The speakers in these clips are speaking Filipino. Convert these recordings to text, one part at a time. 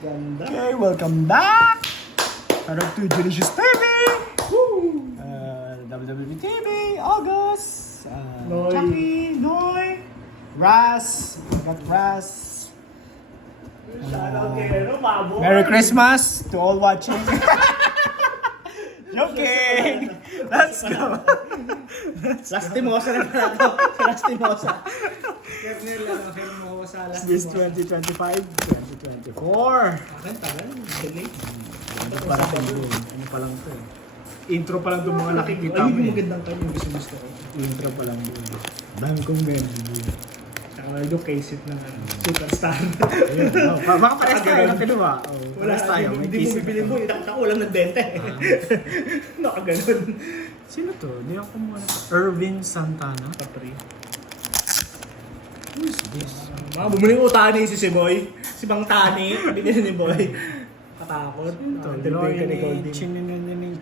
Ganda. Okay, welcome back! Para to Delicious TV! Woo! WWE TV, August! Noy. Chucky, Noy, Raz, we got Raz. Shoutout kay Mabo. Merry Christmas to all watching! Joking! Let's go! Lastimosa na pala ito. Lastimosa. Kernel lang, Hermosa. This Lastimosa. 2025, 2024. Akin, tagal. Delay. Ano pa lang yun? Ano pa lang to eh. Intro pa lang itong mga nakikita Ay, mo yung eh. magandang kanya. Yung gusto ko. Intro pa lang yun. Dami kong memory. Saka yung case-it ng superstar. Ayun, baka parehas tayo ng kinuha. Wala tayo. Hindi mo bibili mo. Itakta ko lang ng dente. Nakaganon. Sino to? Hindi ako kumuha na. Irvin Santana. Kapri. Who is this? Mga bumili ko Tani si Boy. Si Bang Tani. Binili ni Boy. Katakot.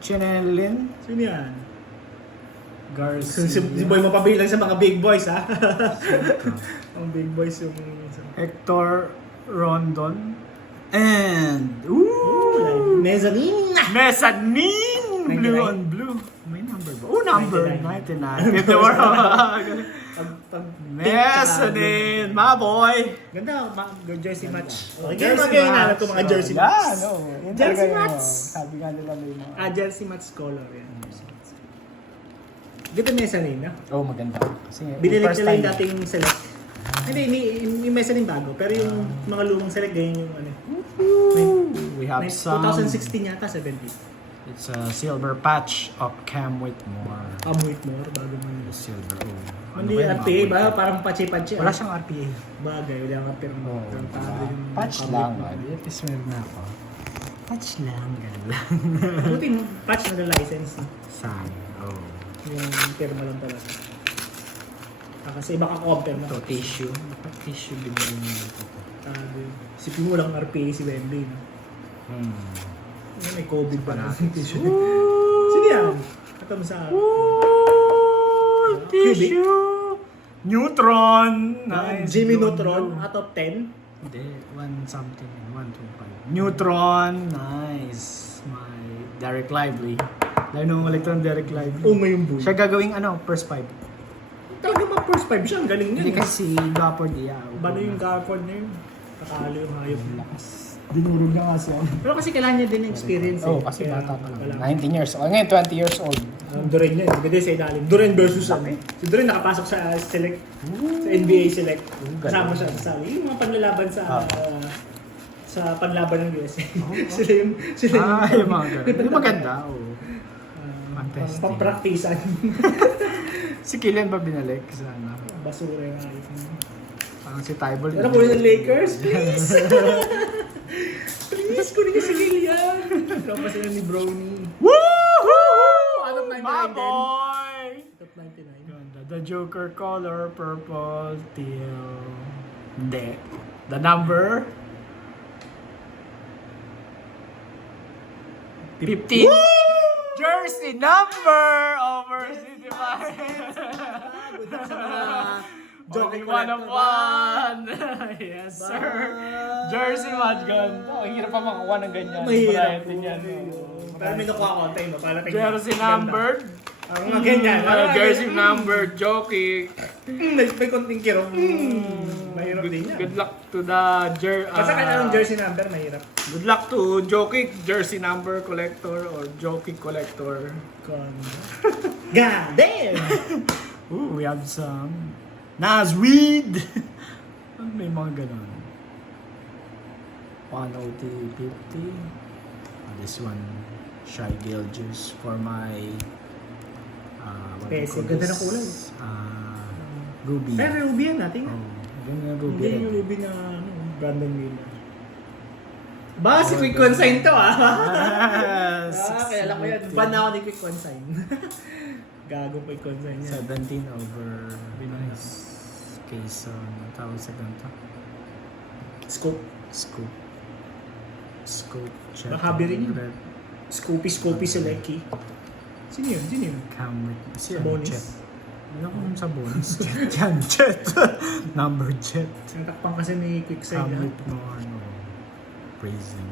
Chinelin Sino yan? Garcia. Si Boy mapabilang sa mga big boys, ha? Ang big boys yung... Hector Rondon. And... Ooh! Mezzanine! Mezzanine! Blue 99. on blue. May number ba? Oh, number 99. 99. If there were... Pag Mezzanine! My boy! Ganda, jersey match. Okay, jersey match. Mga jersey Yeah, match. no. Yun Jersey talaga yun, match. Sabi nga nila may mga... Jersey match color yan. Dito mezzanine, no? Oh, maganda. Kasi Binili first nila yung time. dating select. Hindi, yung mezzanine bago. Pero yung mga lumang select, ganyan yung ano. We have some... 2016 yata, 17. It's a silver patch of Cam Whitmore. Whitmore, bago mo yun. Silver. Oh. Hindi ba yung RPA mga ba? Whitmore? Parang patchy-patchy. Wala siyang RPA. Bagay, wala kang pirma. Oh, Tantado yung patch Cam lang. Whitmore. At least meron na ako. Patch lang. Ganun lang. Buti yung patch na license. No? Saan? Oh. Yung pirma lang talaga. Kasi iba ka compare na. Ito, tissue. Dapat tissue binili mo ito. Sipin mo lang RPA si Wembley. No? May COVID pa na. Sino yan? Katama sa... Tissue! Neutron! Nice. Jimmy Blue, Neutron blue. out of 10. Hindi, 1 something. 125. Neutron! Nice. My Derek Lively. Dahil nung electron Derek Lively. Oh, ngayong buhay. Siya gagawing ano, first 5. Talaga ba first 5 siya? Ang galing niya. Hindi kasi Gapord iya. Bano yung Garford na yun? Kakalo yung hayop. Dinurog na nga siya. Pero kasi kailangan niya din ng experience. Oo, kasi bata pa lang. 19 years old. Ngayon, 20 years old. Duren niya. Maganda sa ilalim. Duren versus ano. Si Duren nakapasok sa select. Sa NBA select. Kasama siya sa sali. Yung mga panlalaban sa panlaban ng USA. Sila yung... Yung mga ganun. Yung maganda, oo. Fantastic. Pampraktisan. Si Kylian ba binalik sa ano? Basura yung hayop. Parang si Tybalt. Pero kunin ng Lakers, please! Please, kunin niyo si Kylian! Tapos sila ni Brownie. Woohoo! Out of 99 My din. boy! Out of 99. Ganda. The Joker color, purple, teal. Hindi. The number? 15. Jersey number over City Good luck sa mga Joking joking one of collector. one. Yes, sir. Jersey match ganito. Ang hirap pa makakuha ng ganyan. Mahirap Variety niyan. Pero may nakuha ko tayo, no? Para tingnan. Jersey number. Ang mga ganyan. Jersey number, joking. May konting kirong. Mahirap din yan. Good luck to the Basta ka na ng jersey number, mahirap. Good luck to Jokic jersey number collector or Jokic collector. God damn! Ooh, we have some Nasweed. May mga ganun. 1OT 50. This one, Shy Gilgis for my what do you Pesi, call ganda this? ng kulay. Ruby. Pero Ruby yan natin. Oh, ganyan yung Ruby. Hindi yung Ruby na Brandon Miller. Ba, si Quick Consign to kilala ko yan. Ban na ako ni Quick Consign. Gago Quick Consign yan. 17 over nice. Quezon. Tawag sa ganito. Scoop. Scoop. Scoop. Chet. Baka rin yun. Scoopy si Lecky. Sino yun? Camry. Sa bonus. Chet. Ano kung sa bonus? Chet yan. Chet. Number Chet. Natakpan kasi ni Quick Sign. Camry no ano. Prison.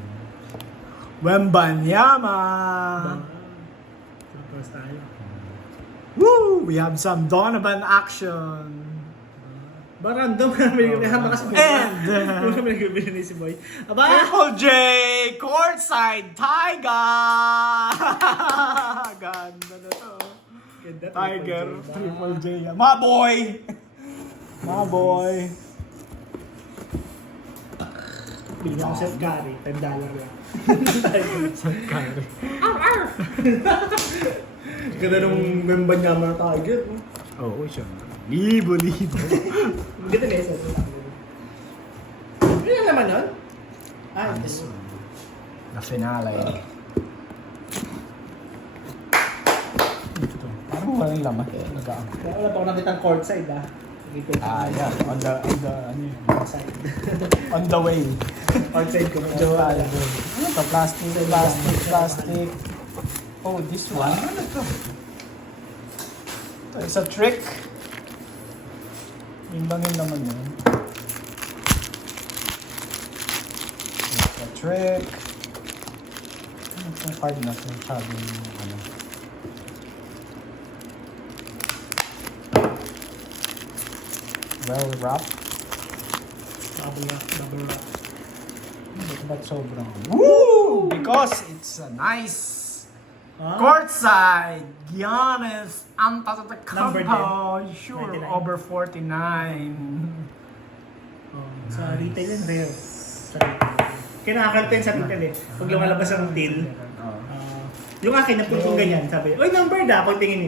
Wembanyama. Tapos tayo. Woo! We have some Donovan action. Ba random namin yung hama kasi And kami nagbibili ni si Boy. Aba! Triple J courtside Tiger. Ganda na to. Ganda, Tiger, Triple J. Triple J. My boy. My boy. Bigyan ako Seth Curry, $10 lang. Seth Curry. Ganda nung Wembanyama na Tiger. No? Oo, syempre. Libo-libo. Ganda na isa. Ano na naman yun? This one. The finale. Ito. Parang walang laman. Nag-aang. Kaya wala pa ako nakitang courtside ah. Yeah. On the, ano yun? Courtside. On the way. Courtside ko. Ano to? Plastic. Oh, this one? Ano to? Ito, it's a trick. Imbangin naman yun. It's a trick. Itong card na ito. Sabi yung ano. Well wrapped. Double wrap. Ba't sobrang... Woo! Because it's a nice courtside. Giannis Number Antetokounmpo. Sure, 99. over 49. Sa retail yun, rare. Sa retail. Kinakalta yun sa retail eh. Pag lumalabas ang deal, yung akin, napun kong ganyan, sabi, oy, number da, pag tingin